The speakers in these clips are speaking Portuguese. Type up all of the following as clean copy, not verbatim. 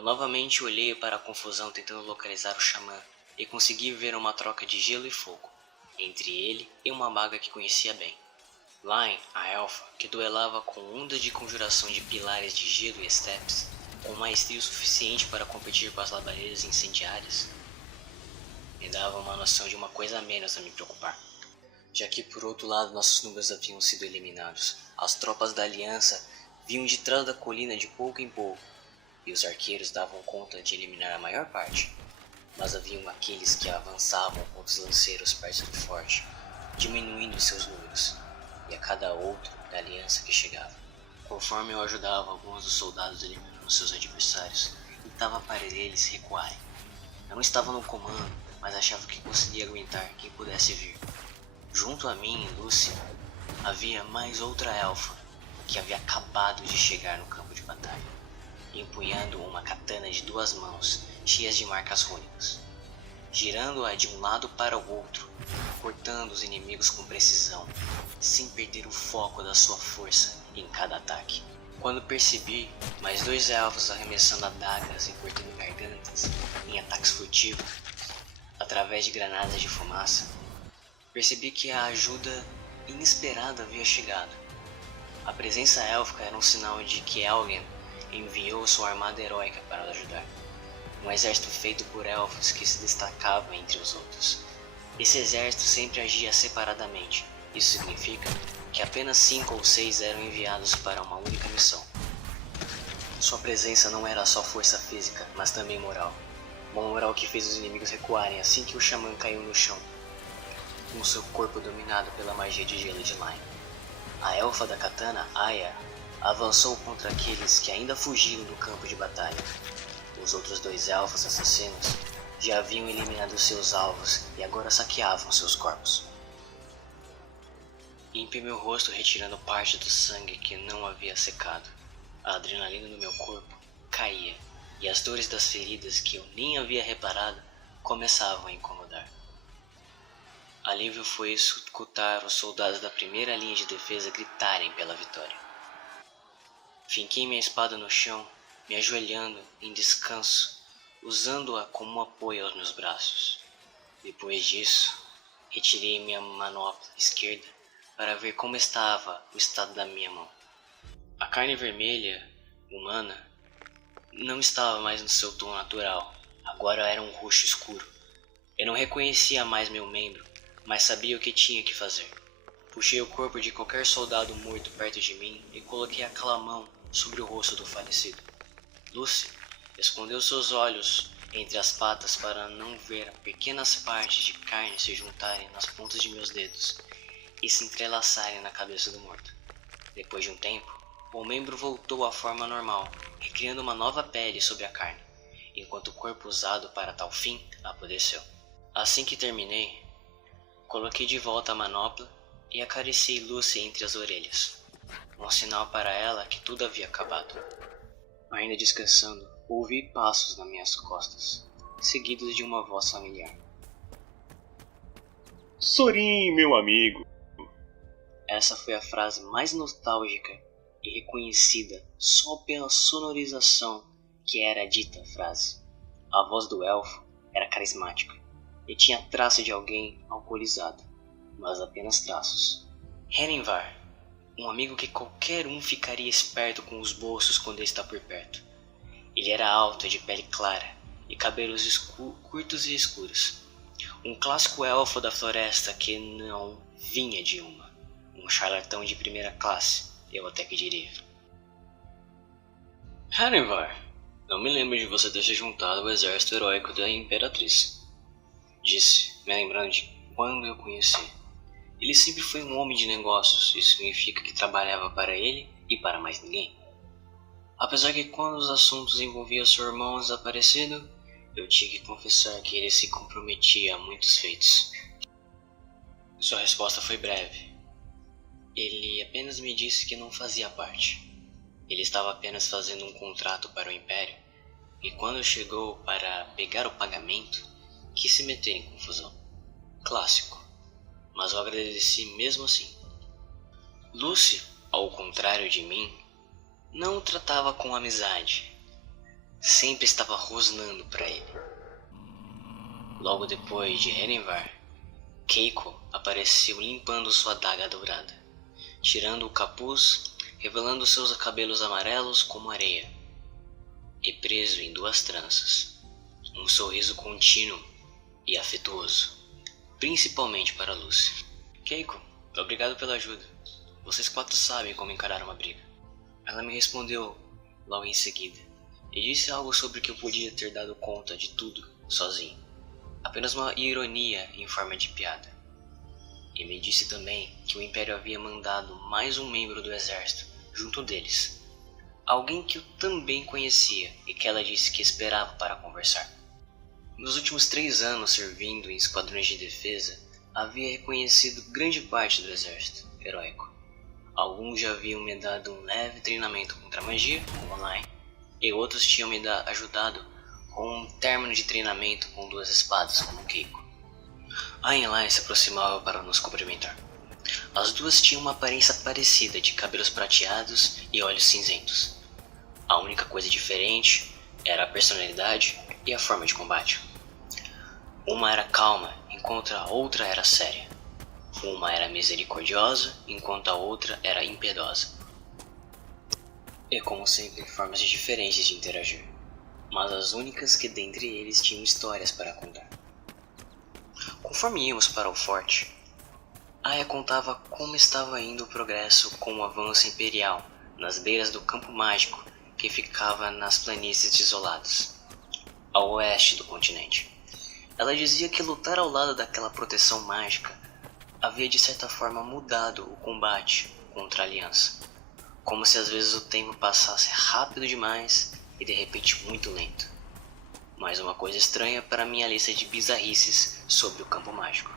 Eu novamente olhei para a confusão tentando localizar o xamã e consegui ver uma troca de gelo e fogo entre ele e uma maga que conhecia bem. Lain, a elfa, que duelava com ondas de conjuração de pilares de gelo e steps, com maestria o suficiente para competir com as labaredas incendiárias, me dava uma noção de uma coisa a menos a me preocupar. Já que por outro lado nossos números haviam sido eliminados, as tropas da aliança vinham de trás da colina de pouco em pouco, e os arqueiros davam conta de eliminar a maior parte, mas haviam aqueles que avançavam contra os lanceiros perto do forte, diminuindo seus números, e a cada outro da aliança que chegava. Conforme eu ajudava alguns dos soldados eliminando seus adversários, tentava para eles recuarem. Eu não estava no comando, mas achava que conseguia aguentar quem pudesse vir. Junto a mim e Lucy, havia mais outra elfa, que havia acabado de chegar no campo de batalha, empunhando uma katana de 2 mãos, cheias de marcas rúnicas, girando-a de um lado para o outro, cortando os inimigos com precisão, sem perder o foco da sua força em cada ataque. Quando percebi mais 2 elfos arremessando adagas e cortando gargantas em ataques furtivos, através de granadas de fumaça, percebi que a ajuda inesperada havia chegado. A presença élfica era um sinal de que Elgen enviou sua armada heróica para ajudar. Um exército feito por elfos que se destacava entre os outros. Esse exército sempre agia separadamente. Isso significa que apenas 5 ou 6 eram enviados para uma única missão. Sua presença não era só força física, mas também moral. Uma moral que fez os inimigos recuarem assim que o xamã caiu no chão, com seu corpo dominado pela magia de gelo de Lain. A elfa da katana, Aya, avançou contra aqueles que ainda fugiram do campo de batalha. Os outros 2 elfos assassinos já haviam eliminado seus alvos e agora saqueavam seus corpos. Limpei meu rosto retirando parte do sangue que não havia secado. A adrenalina no meu corpo caía e as dores das feridas que eu nem havia reparado começavam a incomodar. Alívio foi escutar os soldados da primeira linha de defesa gritarem pela vitória. Finquei minha espada no chão, me ajoelhando em descanso, usando-a como apoio aos meus braços. Depois disso, retirei minha manopla esquerda para ver como estava o estado da minha mão. A carne vermelha, humana, não estava mais no seu tom natural, agora era um roxo escuro. Eu não reconhecia mais meu membro, mas sabia o que tinha que fazer. Puxei o corpo de qualquer soldado morto perto de mim e coloquei aquela mão sobre o rosto do falecido. Lucy escondeu seus olhos entre as patas para não ver pequenas partes de carne se juntarem nas pontas de meus dedos e se entrelaçarem na cabeça do morto. Depois de um tempo, o membro voltou à forma normal, recriando uma nova pele sobre a carne, enquanto o corpo usado para tal fim apodreceu. Assim que terminei, coloquei de volta a manopla e acariciei Lucy entre as orelhas, um sinal para ela que tudo havia acabado. Ainda descansando, ouvi passos nas minhas costas, seguidos de uma voz familiar. Sorin, meu amigo! Essa foi a frase mais nostálgica e reconhecida só pela sonorização que era dita a frase. A voz do elfo era carismática e tinha traço de alguém alcoolizado, mas apenas traços. Henenvar, um amigo que qualquer um ficaria esperto com os bolsos quando ele está por perto. Ele era alto, de pele clara e cabelos curtos e escuros. Um clássico elfo da floresta que não vinha de uma. Um charlatão de primeira classe, eu até que diria. Henenvar, não me lembro de você ter se juntado ao exército heróico da Imperatriz, disse, me lembrando de quando eu conheci. Ele sempre foi um homem de negócios, isso significa que trabalhava para ele e para mais ninguém. Apesar que quando os assuntos envolviam seu irmão desaparecido, eu tinha que confessar que ele se comprometia a muitos feitos. Sua resposta foi breve. Ele apenas me disse que não fazia parte. Ele estava apenas fazendo um contrato para o Império, e quando chegou para pegar o pagamento, quis se meter em confusão. Clássico, mas eu agradeci mesmo assim. Lucy, ao contrário de mim, não o tratava com amizade. sempre estava rosnando para ele. Logo depois de Renenvar, Keiko apareceu limpando sua adaga dourada, tirando o capuz, revelando seus cabelos amarelos como areia, e preso em 2 tranças, um sorriso contínuo e afetuoso, principalmente para Lucy. Keiko, obrigado pela ajuda. Vocês 4 sabem como encarar uma briga. Ela me respondeu logo em seguida, e disse algo sobre que eu podia ter dado conta de tudo sozinho. Apenas uma ironia em forma de piada. E me disse também que o Império havia mandado mais um membro do exército junto deles. Alguém que eu também conhecia e que ela disse que esperava para conversar. Nos últimos 3 anos servindo em esquadrões de defesa, havia reconhecido grande parte do exército heróico. Alguns já haviam me dado um leve treinamento contra a magia, online, e outros tinham me ajudado com um término de treinamento com 2 espadas, como Keiko. A Enlai se aproximava para nos cumprimentar. As 2 tinham uma aparência parecida, de cabelos prateados e olhos cinzentos. A única coisa diferente era a personalidade e a forma de combate. Uma era calma, enquanto a outra era séria. Uma era misericordiosa, enquanto a outra era impiedosa. E como sempre, formas diferentes de interagir, mas as únicas que dentre eles tinham histórias para contar. Conforme íamos para o forte, Aya contava como estava indo o progresso com o avanço imperial nas beiras do campo mágico que ficava nas planícies desoladas, ao oeste do continente. Ela dizia que lutar ao lado daquela proteção mágica havia de certa forma mudado o combate contra a aliança, como se às vezes o tempo passasse rápido demais e de repente muito lento. Mais uma coisa estranha para minha lista de bizarrices sobre o campo mágico.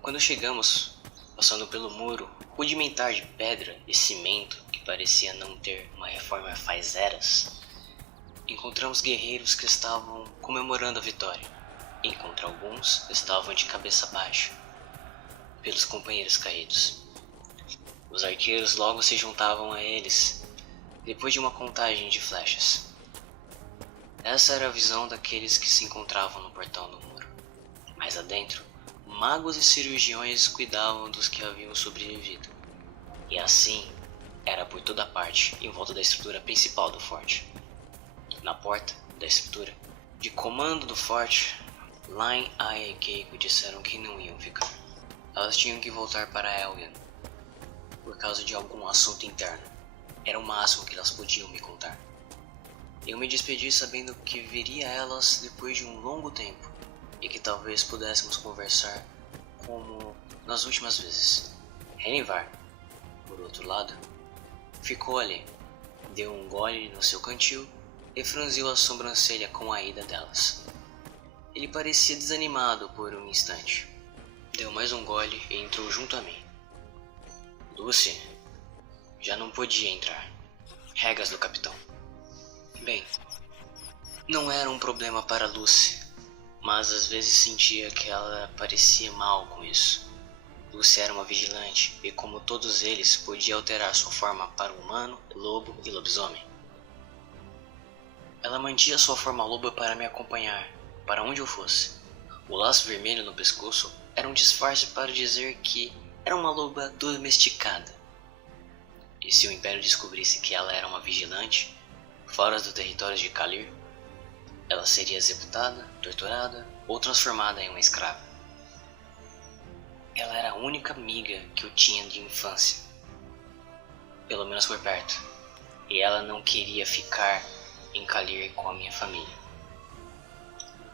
Quando chegamos, passando pelo muro rudimentar de pedra e cimento que parecia não ter uma reforma faz eras, encontramos guerreiros que estavam comemorando a vitória, enquanto alguns estavam de cabeça baixa, pelos companheiros caídos. Os arqueiros logo se juntavam a eles, depois de uma contagem de flechas. Essa era a visão daqueles que se encontravam no portão do muro. Mais adentro, magos e cirurgiões cuidavam dos que haviam sobrevivido. E assim, era por toda parte, em volta da estrutura principal do forte. Na porta da estrutura, de comando do forte, Line, Aya e Keiko disseram que não iam ficar. Elas tinham que voltar para Elgin, por causa de algum assunto interno. Era o máximo que elas podiam me contar. Eu me despedi sabendo que veria elas depois de um longo tempo, e que talvez pudéssemos conversar como nas últimas vezes. Renivar, por outro lado, ficou ali, deu um gole no seu cantil e franziu a sobrancelha com a ida delas. Ele parecia desanimado por um instante. Deu mais um gole e entrou junto a mim. Lucy já não podia entrar. Regras do capitão. Bem, não era um problema para Lucy, mas às vezes sentia que ela parecia mal com isso. Lucy era uma vigilante e, como todos eles, podia alterar sua forma para humano, lobo e lobisomem. Ela mantinha sua forma loba para me acompanhar, para onde eu fosse. O laço vermelho no pescoço era um disfarce para dizer que era uma loba domesticada. E se o Império descobrisse que ela era uma vigilante, fora do território de Kalir, ela seria executada, torturada ou transformada em uma escrava. Ela era a única amiga que eu tinha de infância, pelo menos por perto, e ela não queria ficar em Kalir com a minha família.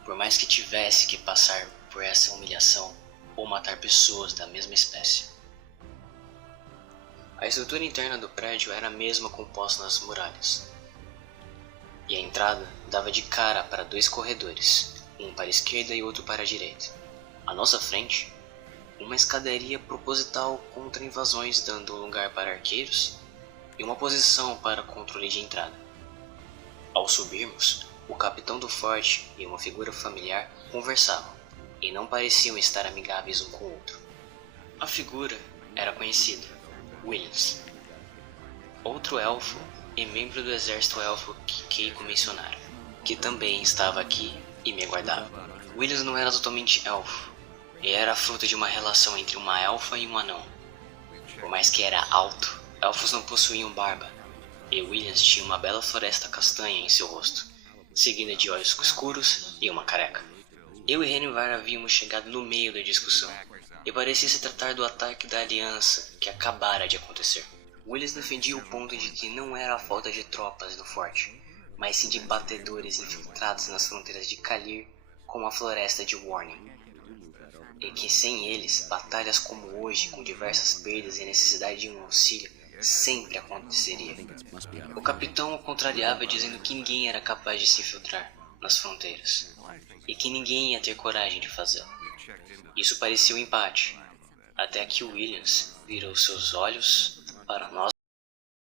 Por mais que tivesse que passar por essa humilhação ou matar pessoas da mesma espécie. A estrutura interna do prédio era a mesma composta nas muralhas, e a entrada dava de cara para 2 corredores, um para a esquerda e outro para a direita. À nossa frente, uma escadaria proposital contra invasões, dando lugar para arqueiros e uma posição para controle de entrada. Ao subirmos, o capitão do forte e uma figura familiar conversavam, e não pareciam estar amigáveis um com o outro. A figura era conhecida, Williams. Outro elfo, e membro do exército elfo que Keiko mencionara, que também estava aqui e me aguardava. Williams não era totalmente elfo, e era fruto de uma relação entre uma elfa e um anão. Por mais que era alto, elfos não possuíam barba, e Williams tinha uma bela floresta castanha em seu rosto, seguida de olhos escuros e uma careca. Eu e Renivar havíamos chegado no meio da discussão, e parecia se tratar do ataque da aliança que acabara de acontecer. Williams defendia o ponto de que não era a falta de tropas no forte, mas sim de batedores infiltrados nas fronteiras de Kalir com a floresta de Warning, e que sem eles, batalhas como hoje, com diversas perdas e necessidade de um auxílio, sempre aconteceria. O capitão o contrariava dizendo que ninguém era capaz de se infiltrar nas fronteiras, e que ninguém ia ter coragem de fazê-lo. Isso parecia um empate, até que Williams virou seus olhos para nós